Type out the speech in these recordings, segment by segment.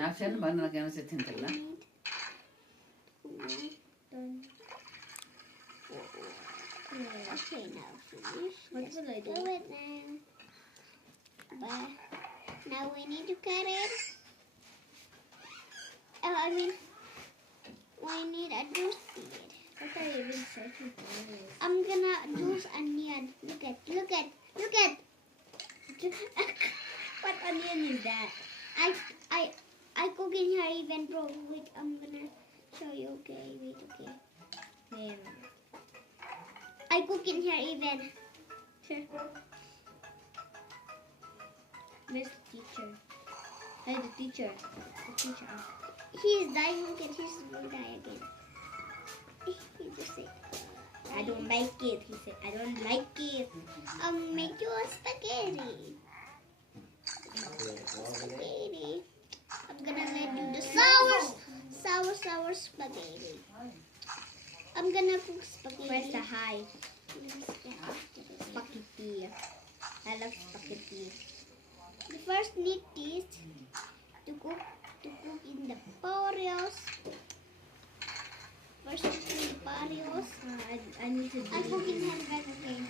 ನಾಕ್ಷನ್ ಬಂದು ನನಗೆ ಅನಿಸುತ್ತೆ ತಿಂತಿಲ್ಲ. Okay, now finish. What will I do? Do it now. But now we need to cut it. Oh, I mean, we need a juice seed. What are you even searching for? I'm gonna juice onion. Look at. What onion is that? I cook in here even, bro. Wait, I'm gonna show you. Okay, wait, okay. Name. I cook in here even. Sure. Where's the teacher? Hey, the teacher. The teacher. He's dying. Look at his will die again. He just said, I don't like it. He said, I don't like it. I'll make you a spaghetti. Spaghetti. I'm gonna let you the sour spaghetti. I'm gonna cook spaghetti. Where's the high? Spaghetti. I love spaghetti. You first need this to cook in the Oreos. First cook in the Oreos. I need to do I'm cooking hamburger again.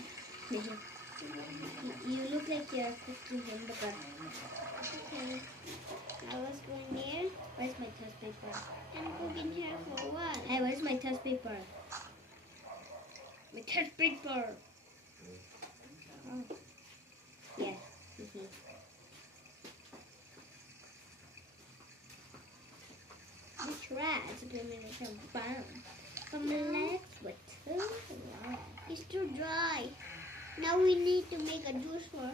You look like you're cooking hamburger. Okay. I was going there. Where's my test paper? I'm cooking here for what? Hey, where's my test paper? My test paper. Oh. Yeah. Which rats? Bam. From the legs with too long. It's too dry. Now we need to make a juice for.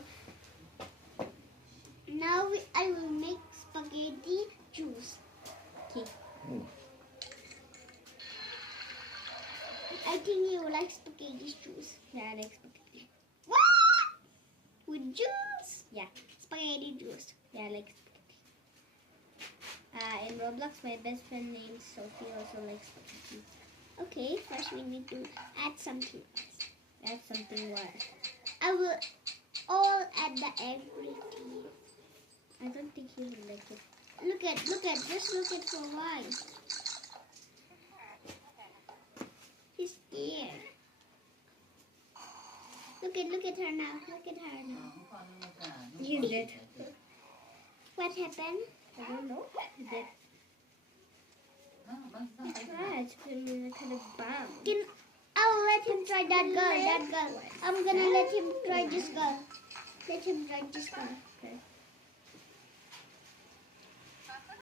Now I will make spaghetti juice. Okay. I think you like spaghetti juice. Yeah, I like spaghetti. What? With juice? Yeah. Spaghetti juice. Yeah, I like spaghetti. In Roblox, my best friend named Sophie also likes spaghetti. Okay, first we need to add something else. Add something what? I will all add the everything. I don't think he will like it. Look at, just look at for a while. He's scared. Look at her now. He's dead. What happened? I don't know. He's dead. It's kind of bomb. I'll let him try that girl. I'm gonna let him try this girl. Let him try this girl. Okay.